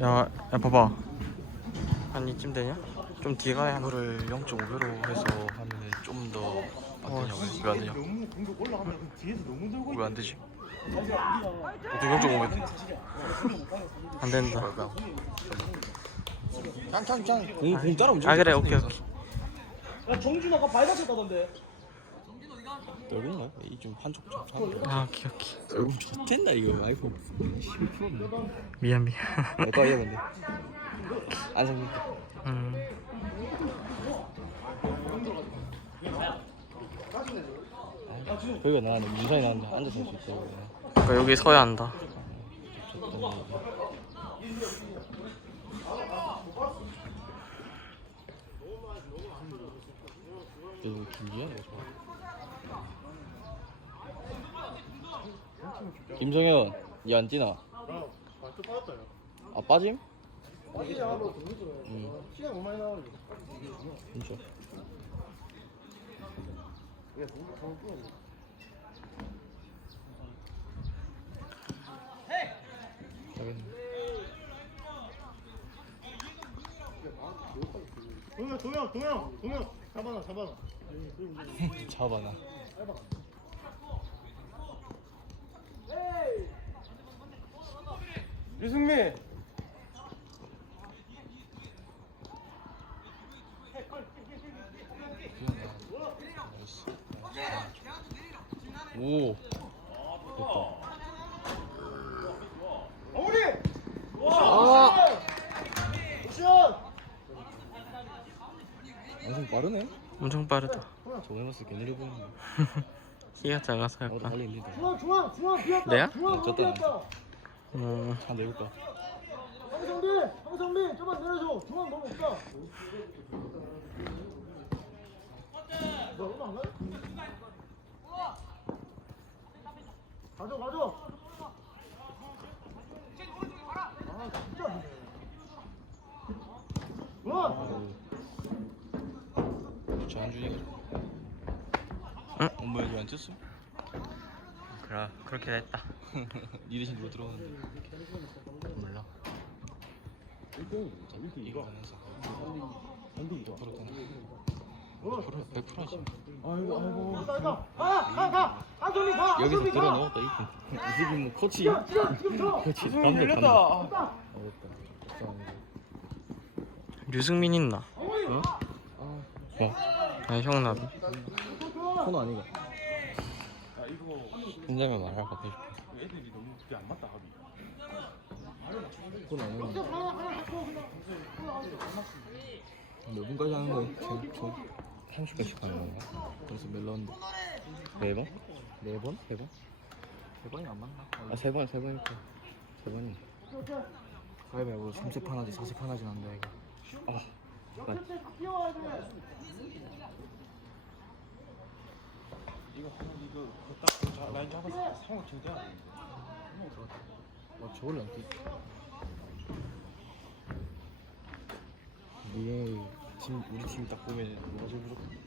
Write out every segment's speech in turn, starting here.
야, 야 봐봐 한 이쯤 되냐? 좀 뒤에 가야 하나? 이거를 0.5배로 해서 하면 좀더 맞되냐고 씨. 왜안 되냐? 너무 공격 올라가면 뒤에서 너무 들고 왜 안 되지? 어떻게 0.5배 안 된다 짱짱짱 공, 공 따라오면 아 그래 오케이 오케이 야 정준아가 발 다쳤다던데 넓은가? 이좀 한쪽 좀 사는 아. 오케이 오케이. 얼굴 좋댄다 이거. 아이폰 12%인데 미안 미안. 내거 이야 근데. 안 생긴 음. 거기가 나는 유산이 나는데 앉아서 할수 있어 이거. 그러니까 여기 서야 한다. 이거 김지현? 이거 좋아 김성현 니안 뛰나? 발도 빠졌다 야 아 빠짐? 빠지지 않아도 재밌어 응 시간 너무 많이 나가지고 진짜. 야 너무 동영 동영 동영 동영 잡아놔 잡아놔. 잡아놔 유승민. 오. 어머니! 아! 옵션 엄청 빠르네? 엄청 빠르다. 저번에 봤을 때 개느려 보이네 키가 작아서 빨리 밀리다 중앙 중앙 중앙 비었다 내야? 중앙 어, 졌다. 비었다 음, 차 내볼까? 황성민 황성민 좀만 내려줘 중앙 너무 없다 너 얼마 안 가요? 가져 가져 아 진짜 무네 원 저 한준이가 응? 쪘어? 그래 그렇게 됐다. 니 대신 누가 들어갔는데? 몰라. 이거 안 해서. 안돼 이거 되나? 원100% 하지 아이고 아이고 가가 가가 한솔이 가 여기서 들어. 가 넣었다 이거 이뭐 코치. 지금 쳐 코치 담배. 가 어렵다. 류승민 있나? 어? 어? 아니 형 나도. 코너 아니가 혼자면 말할 것 같아 애들이 너무 그게 안 맞다 합이 갖고 그냥 몇 분까지 하는 거야? 총, 총 30분씩 하는 건가? 그래서 몇 라운드? 네 번? 네 번? 세 번? 세 번이 안 맞나? 아, 세 번, 세 번이니까. 세 번이. 가위바위보 3세 판 하지, 4세 판 하진 않는다, 이거. 아, 맞. 이거 이거 딱 라인 잡았을 때 상황 중대야 와, 저걸 안 뛰. 니 팀, 우리 팀 딱 보면 누가 제일 부족해?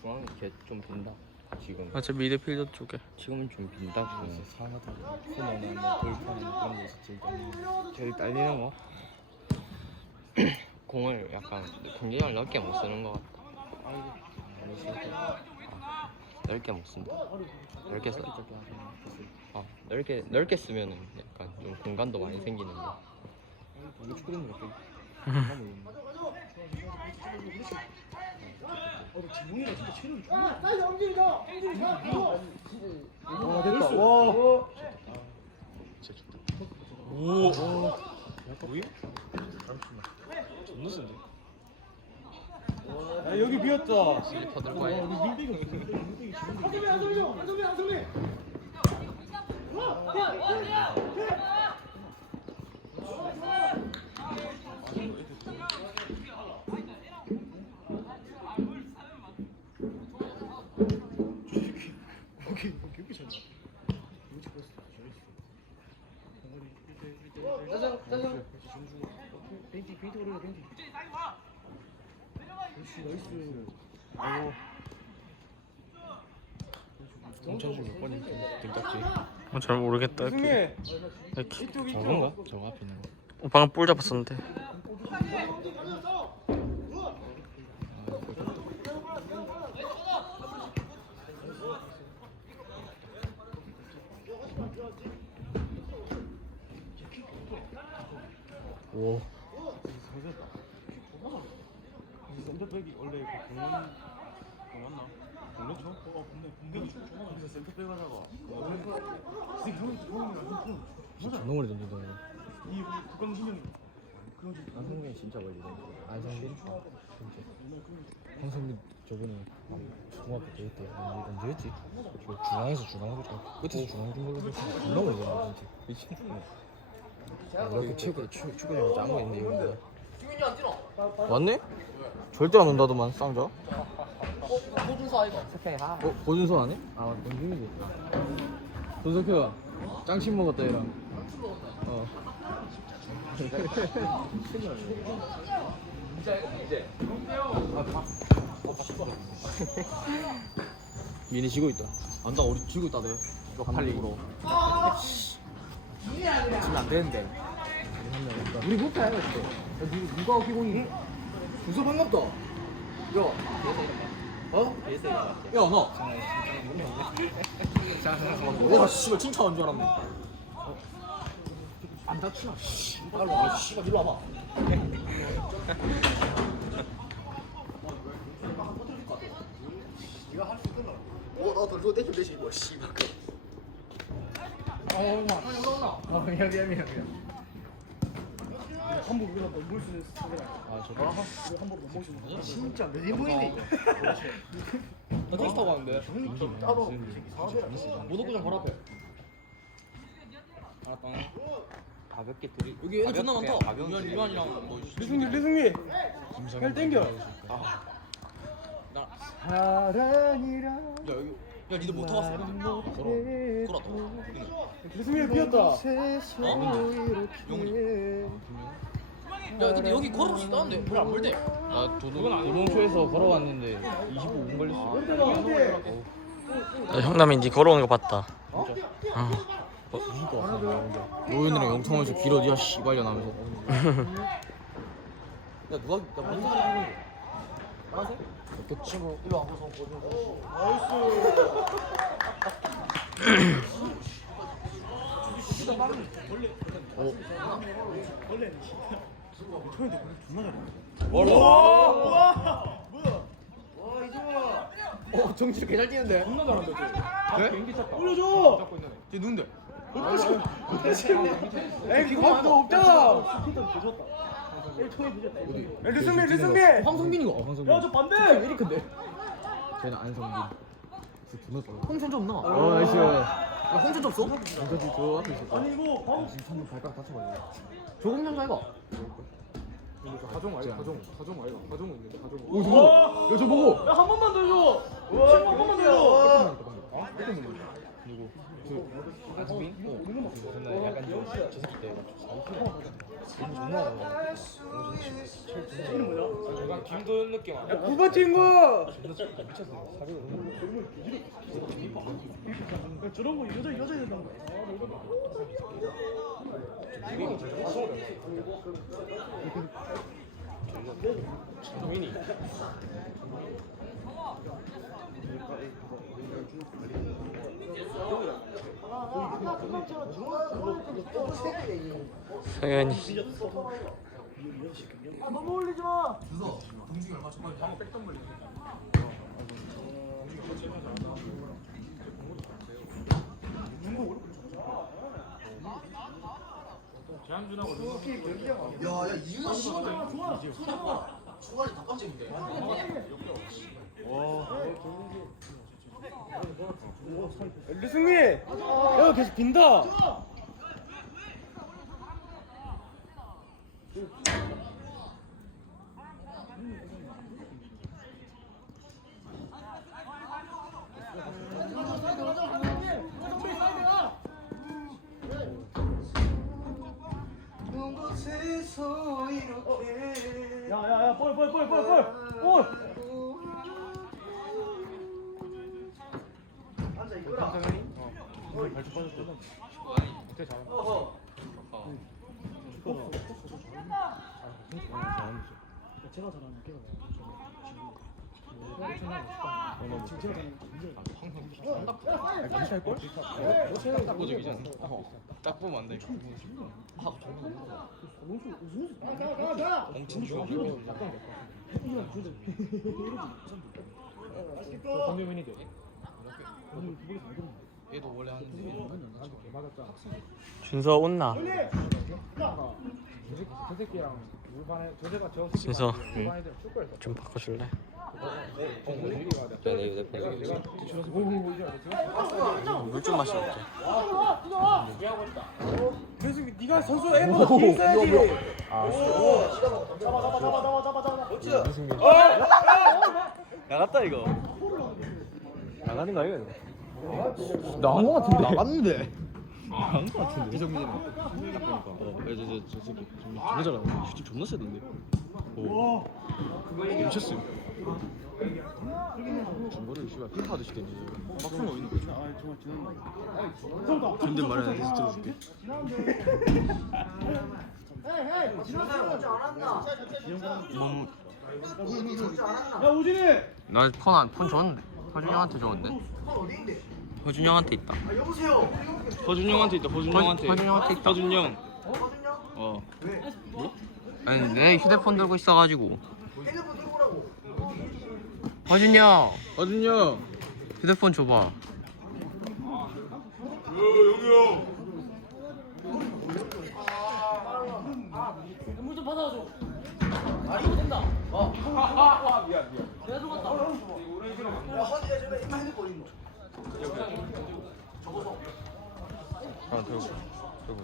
중앙이 걔좀 빈다, 지금. 맞아 미드필더 쪽에. 지금은 좀 빈다 그래서 상하다. 코너는 뭐 돌파는 그런 거 있었지 걔를 딸리는 거 공을 약간 경기장을 넓게 못 쓰는 것 같아. 아니 진짜 아, 넓게 못 쓴다. 넓게 써. 아, 넓게 넓게 쓰면은 약간 좀 공간도 많이 생기는데. 이거 축구는 진짜 체력이 좋아 그거 와 됐다 와 진짜 좋다 오. 뭐야? 존나 센데 야 여기 비었다 슬리퍼 들고 와야 한소민 한소민 한소민 한소민 오케이 오케이 오케이 잘나 짜장 짜장 벤티 벤티 오래 벤티 그렇지 나이스 공천주 몇 번이 등 닦지? 어, 잘 모르겠다. 이렇게 이렇게. 저건가? 저거 앞에 있는 거. 어, 방금 볼 잡았었는데 오. 센터백이 원래 그 공원 그 맞나? 공격수? 어, 근데 공격수. 그래서 센터백 하다가 이 형이 형이랑 전동을 던지던 거. 이 그런 좀 안성민 진짜 멀리 던져. 안성민? 진짜. 황성민 저번에 막 중학교 때 때. 아니 언제였지? 저 중앙에서 중앙으로 저 끝에서 중앙 좀 걸로 존나 멀리 던져 진짜. 미친. 아, 이렇게 체육관 축 축구장 짱거 있네 이거. 왔네? 절대 안 온다더만 쌍자. 호준서 아이가 스페인 하. 어? 고준선 안 해? 아 권준이지. 손석현 짱친 먹었다 얘랑 어. 미니 지고 있다. 안다 우리 지고 있다 내 한국으로. 지금 안 되는데. 우리 못해 누, 누가 어기공이 준서 반갑다. 야 어? 야 너 와 씨발 칭찬한 줄 알았네 어? 안 다치나 씨발 와 씨발 일로 와봐 어, 나도 이거 땡기면 되지, 이거, 씨발. 어, 미안, 미안, 미안, 미안. 한번 우리가 넘볼 수 있는 아 저거? 한번 넘볼 수 있는 진짜 몇 인분인데 이거 나 택시 타고 왔는데. 따로 무도구장 바로 앞에. 가볍게 들이 여기 애들 존나 많다. 가벼운 유한이랑 뭐 리승리 리승리. 잘 땡겨. 사랑이라 야 여기 야 니들 못 타봤어? 걸어. 걸어 리승리 비었다. 용훈이 야 근데 여기 걸어볼 수 있다는데? 별로 안 멀대. 나 도동, 도동초에서 걸어왔는데 25분 걸렸어. 나 형남이 니 걸어오는 거 봤다. 어. 노현이랑 영창원에서 길어 니야 씨발려 나면서. 야 누가 야뭔 소리 하는 거야 파란색? 그치 이거 안 보서 보여줘 어 정지를 개잘 뛰는데 존나 잘한다 쟤. 비행기 탔다. 올려줘 잡고 애. 쟤 누군데? 에이 그거 안 없잖아. 리승리 리승리. 황성빈인가? 어 황성빈 야저 반대. 왜 이렇게 큰데? 쟤는 안성빈 진짜 존나 빨라 홍천 좀 넣어 어 나이스 야 홍천 좀 써? 황성빈 저 앞에 있어 아니 이거 방. 지금 발가락 다쳐가지고 조금 남자 이거 가정 아이가 가정 가정 아이가 가정은 있는데 가정. 오 저거 야저 보고 야한 번만 더 줘. 한 번만 더 줘. 누구? 어 존나 약간 저, 저 새끼 때 사이트 존나 존나 약간 김도현 느낌 아니야? 구번 친구. 사비가 너무 저런 거 여자 여자 된다는 거. 성현이 야야 이거 씨발 좋아 좋아 중간에 닭감집인데 리승리. 야 계속 빈다. 야야야 볼 볼 볼 볼 볼. 앉아 이거라. 발톱 빠졌대. 그때 잘한다. 제가 잘하는 게 제가 잘하는 게 제가 잘하는 게 괜찮을 걸? 너 체력이 딱보적이지 않나? 딱 보면 안 돼. 이거. 엉친 줄 강규민이 돼. 얘도 원래 하는데. 준서 온나 저 새끼랑 일반에 저 새가 저 새끼 준서 일반 애들 축구했어. 좀 바꿔줄래? 물좀 올게 그래서 네가 선수 애보다 뒤에 있어야지. 나갔다 이거. 나가는 거 아니야 이거? 나간 거 같은데. 나갔는데. 나간 거 같은데. 보니까. 어, 저저저 존나 잘하네. 슈팅 존나 세던데. 오. 미쳤어. 중거를 씨발 피파 하듯이 던지지. 막상 어디 있는 거지? 아 정말 지난 근데 말해 나 계속 들어줄게. 몸... 야 우진이. 나폰폰 줬는데 허준이 형한테 줬는데 허준이 형한테 있다 허준 형한테 있다. 허준 형한테. 허준 형한테 있다. 허준 형. 어. 아니 내 휴대폰 들고 있어가지고 허준이 형 허준 형. 휴대폰 줘봐 아, 들고. 들고.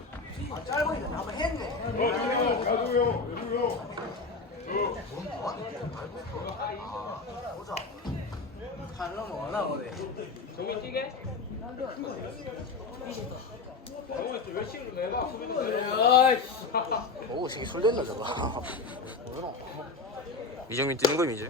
오 새끼 술 됐나 저거 이정민 뛰는 거임 이제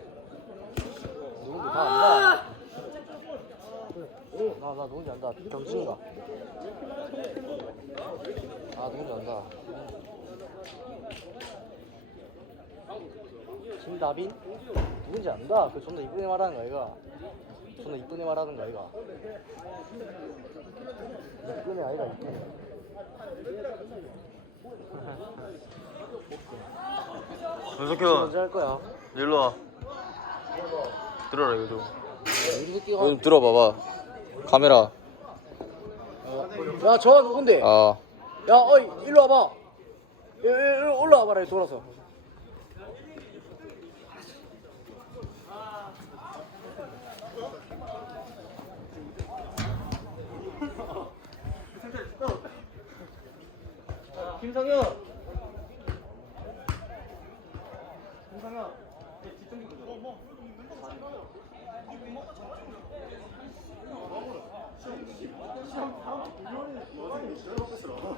다 나나 누군지 안다 경진가 아 누군지 안다 김다빈? 누군지 안다 그 존나 이쁘게 말하는 거 아이가 존나 이쁘게 말하는 거 아이가 이쁘네 아이가 이쁘네 윤석현 언제 할 거야? 일로 와 들어라 이거 좀. 들어봐봐. 카메라. 야 저 누군데? 아. 야 어이 일로 와봐. 야, 야, 야, 올라와봐라 돌아서. 김성현! 김성현 시험 다음 이번에 이렇게 들어가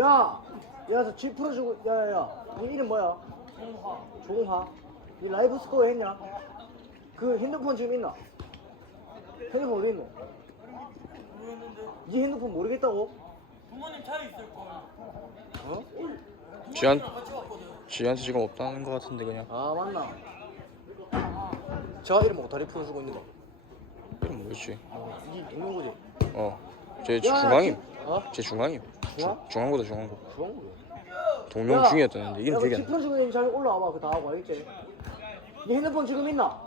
야, 야, 저 G 풀어주고, 야, 야, 야, 네 이름 뭐야? 종화. 종화. 네 라이브 스코어 했냐? 그 핸드폰 지금 있나? 핸드폰 어디 있노? 네 핸드폰 모르겠다고? 어? 지한 지한테 지금 없다는 거 같은데 그냥 아 맞나? 제가 이름 먹고 다리 풀어주고 있는데. 이름 뭐였지 어, 이 동료거지. 어 제 야, 중앙임. 어? 제 중앙임. 중앙? 중앙보다 중앙고. 그런 거야. 야, 중이었다는데 이름 그안 나. 있는 자리 올라와봐. 그다 하고 알겠지? 네 핸드폰 지금 있나?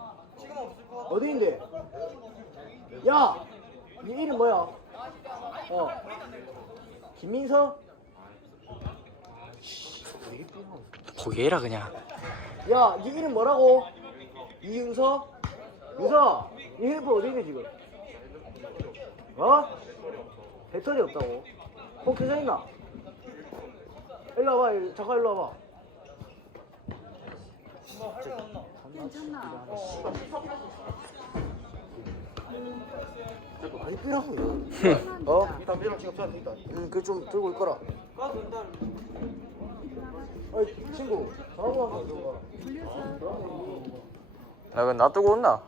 어디 있는데? 야, 네 이름 뭐야? 어, 김민서? 포기해라 그냥. 야, 네 이름 뭐라고? 이윤서? 윤서, 네 핸드폰 어디 있니 지금? 어? 배터리 없다고? 폰 켜져 있나? 일로 와봐, 일- 잠깐 일로 와봐. 괜찮나? 많이 빼라고. 어? 담배랑 지갑 쏴야 되겠다. 응, 그좀 들고 있거라. 어이, 친구, 전화번호 한번 들고 가라. 나 그냥 놔두고 온나?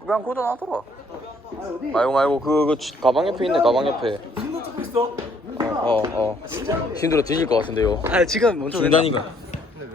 그냥 거기다 놔둬라. 어디? 말고 말고 그, 그 지- 가방 옆에 있네 가방 옆에. 신고 찍고 있어? 어 어. 어. 힘들어 뒤질 것 같은데요. 아 지금 멈춰 중단이가.